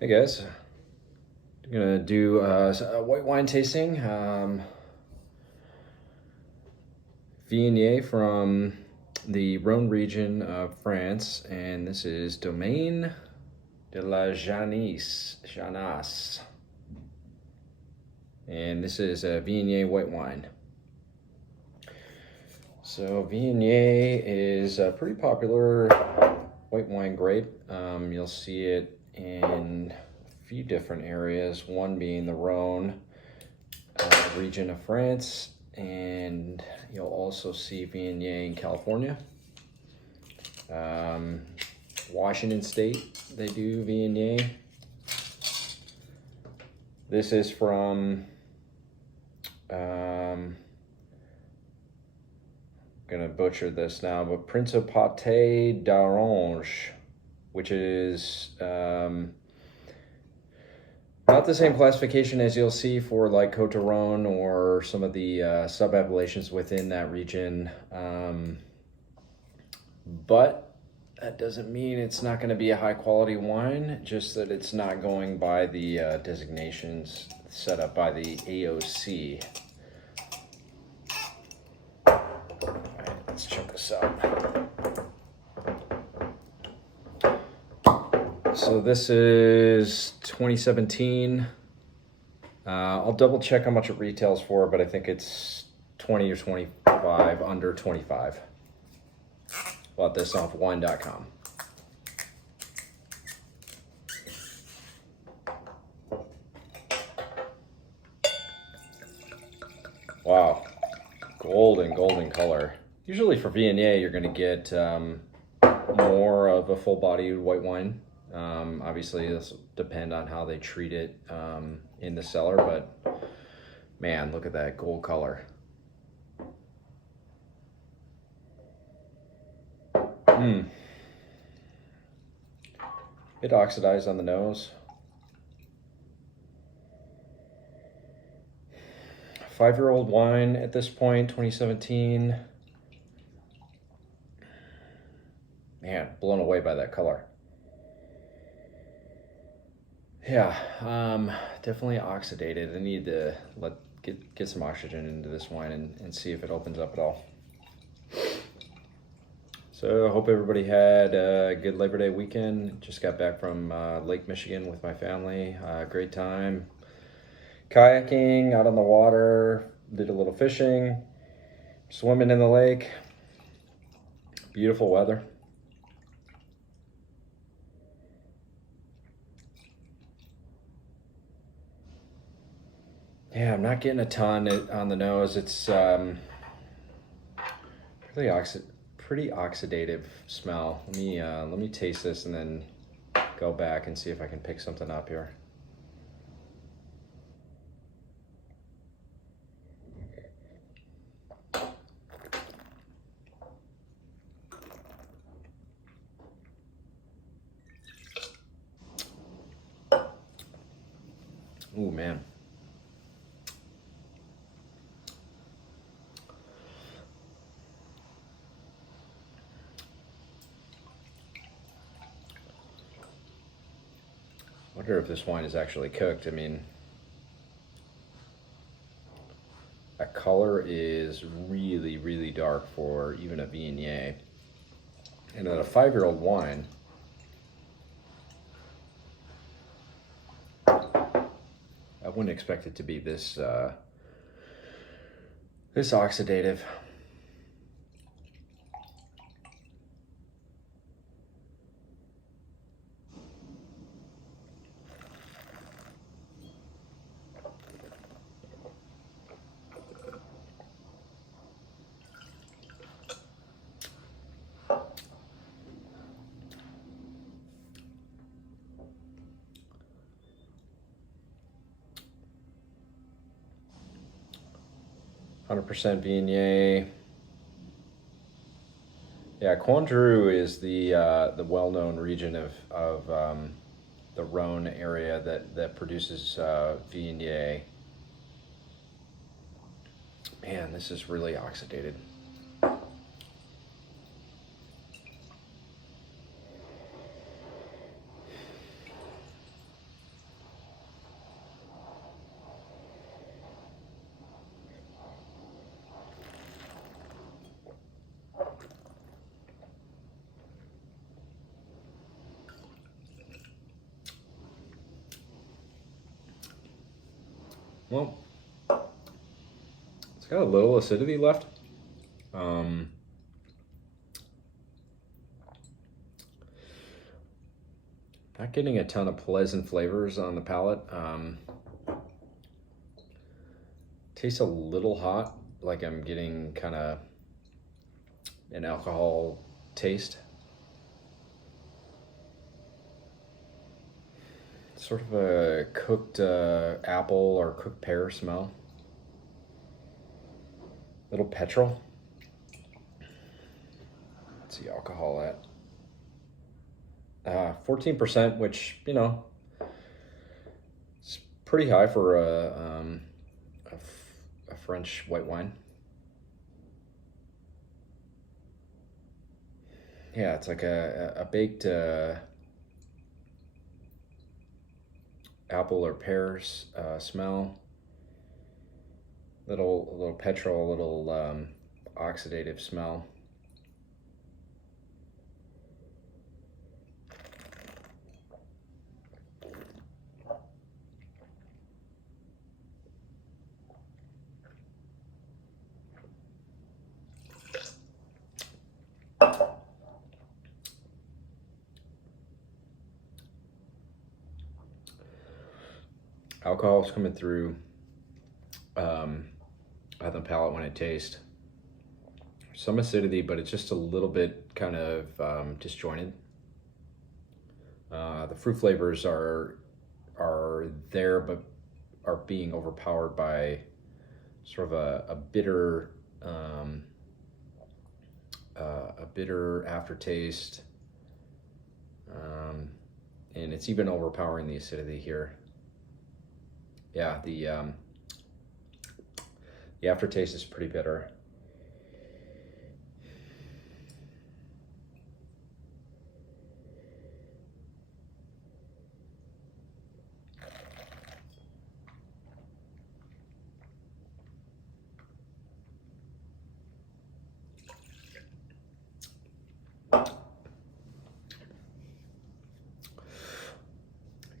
Hey guys, I'm gonna do a white wine tasting. Viognier from the Rhone region of France, and this is Domaine de la Janasse. And this is a Viognier white wine. So Viognier is a pretty popular white wine grape. You'll see it in a few different areas, one being the Rhone region of France, and you'll also see Viognier in California. Washington State, they do Viognier. This is from, I'm gonna butcher this now, but Principauté d'Orange, which is not the same classification as you'll see for like Côte de Rhone or some of the sub-appellations within that region. But that doesn't mean it's not going to be a high quality wine, just that it's not going by the designations set up by the AOC. All right, let's check this out. So this is 2017. I'll double check how much it retails for, but I think it's 20 or 25, under 25. Bought this off wine.com. Wow, golden color. Usually for Viognier, you're gonna get more of a full-bodied white wine. Obviously, this will depend on how they treat it in the cellar, but man, look at that gold color. Bit oxidized on the nose. 5-year-old wine at this point, 2017. Man, blown away by that color. Yeah, definitely oxidated. I need to get some oxygen into this wine and see if it opens up at all. So I hope everybody had a good Labor Day weekend. Just got back from Lake Michigan with my family. Great time. Kayaking, out on the water, did a little fishing, swimming in the lake. Beautiful weather. Yeah, I'm not getting a ton on the nose. It's pretty oxidative smell. Let me taste this and then go back and see if I can pick something up here. Ooh, man. I wonder if this wine is actually cooked. I mean, that color is really dark for even a Viognier. And at a 5-year-old wine, I wouldn't expect it to be this this oxidative. %% Viognier. Yeah, Quandru is the well-known region of the Rhone area that produces Viognier. Man, this is really oxidated. Well, it's got a little acidity left. Not getting a ton of pleasant flavors on the palate. Tastes a little hot, like I'm getting kind of an alcohol taste. Sort of a cooked apple or cooked pear smell. Little petrol. What's the alcohol at? 14%, which, you know, it's pretty high for a French white wine. Yeah, it's like a baked apple or pears smell. Little petrol, little oxidative smell. Alcohol is coming through at the palate when I taste. Some acidity, but it's just a little bit kind of disjointed. The fruit flavors are there, but are being overpowered by sort of a bitter aftertaste, and it's even overpowering the acidity here. Yeah, the aftertaste is pretty bitter.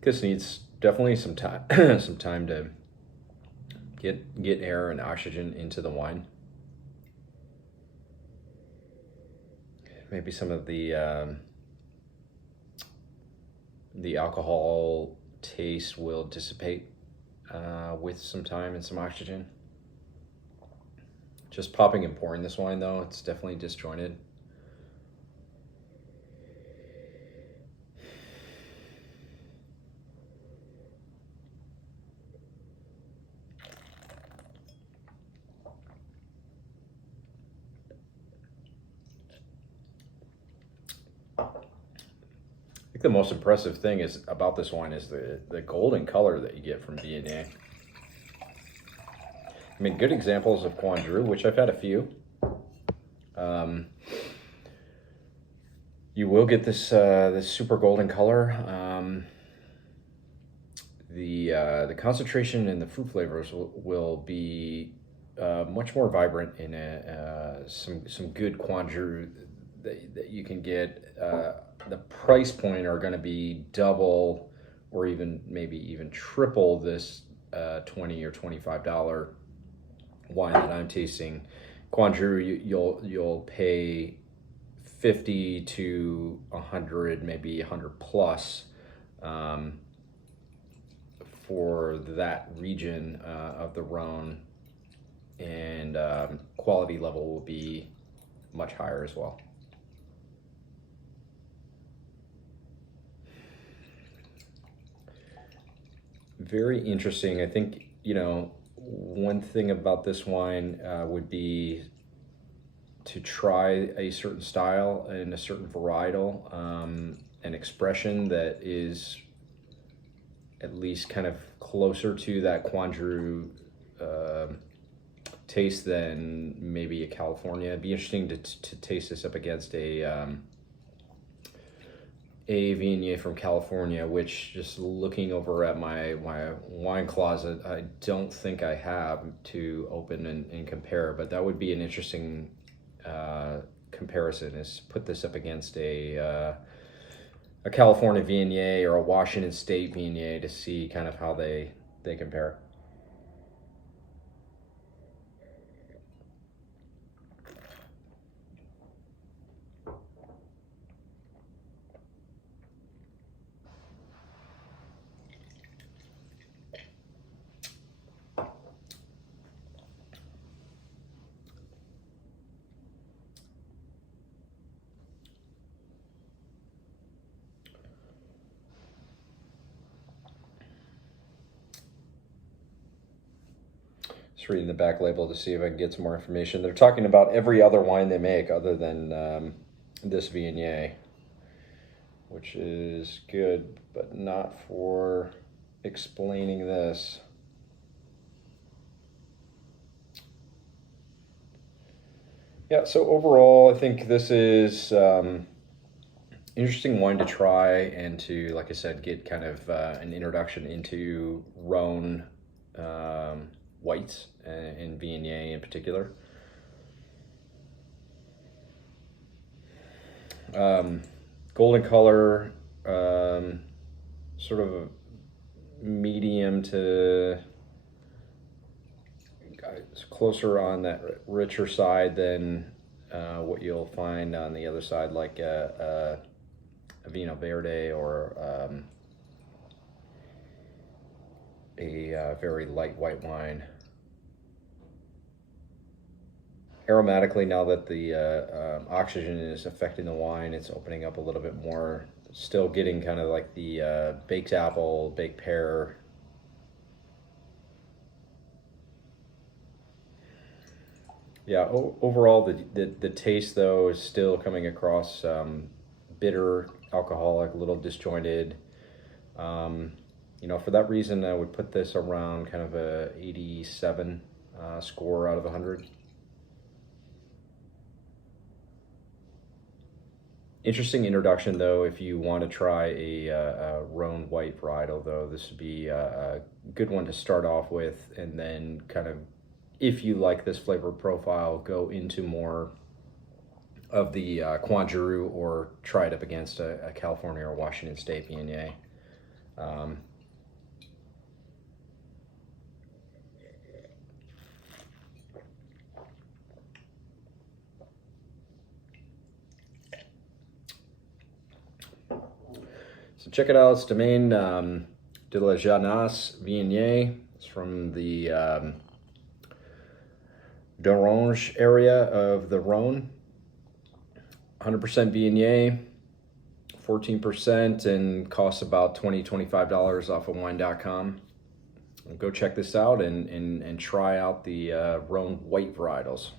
This needs definitely some time, some time to get air and oxygen into the wine. Maybe some of the alcohol taste will dissipate with some time and some oxygen. Just popping and pouring this wine, though, it's definitely disjointed. I think the most impressive thing is about this wine is the golden color that you get from Viognier. I mean, good examples of Cointreau, which I've had a few. You will get this this super golden color. The concentration and the fruit flavors will be much more vibrant in some good Cointreau that you can get. The price point are going to be double or even maybe even triple this $20 or $25 wine that I'm tasting. Cointreau, you'll pay 50 to 100, maybe 100 plus for that region of the Rhone, and quality level will be much higher as well. Very interesting. I think, you know, one thing about this wine would be to try a certain style and a certain varietal, an expression that is at least kind of closer to that Cointreau taste than maybe a California. It'd be interesting to taste this up against a Viognier from California, which, just looking over at my wine closet, I don't think I have to open and compare, but that would be an interesting comparison, is put this up against a California Viognier or a Washington State Viognier to see kind of how they compare. Just reading the back label to see if I can get some more information. They're talking about every other wine they make other than this Viognier, which is good, but not for explaining this. Yeah, so overall, I think this is interesting wine to try and to, like I said, get kind of an introduction into Rhone whites and Viognier in particular. Golden color, sort of a medium to closer on that richer side than what you'll find on the other side, like a Vino Verde or a very light white wine. Aromatically, now that the oxygen is affecting the wine, it's opening up a little bit more. Still getting kind of like the baked apple, baked pear. Yeah, overall the taste though is still coming across bitter, alcoholic, a little disjointed. You know, for that reason, I would put this around kind of a 87 score out of 100. Interesting introduction though, if you want to try a Rhone white varietal though, this would be a good one to start off with, and then kind of, if you like this flavor profile, go into more of the Cointreau or try it up against a California or Washington State Viognier. So check it out. It's Domaine de la Janasse Viognier. It's from the d'Orange area of the Rhone. 100% Viognier, 14%, and costs about $20-25 off of wine.com. Go check this out and try out the Rhone white varietals.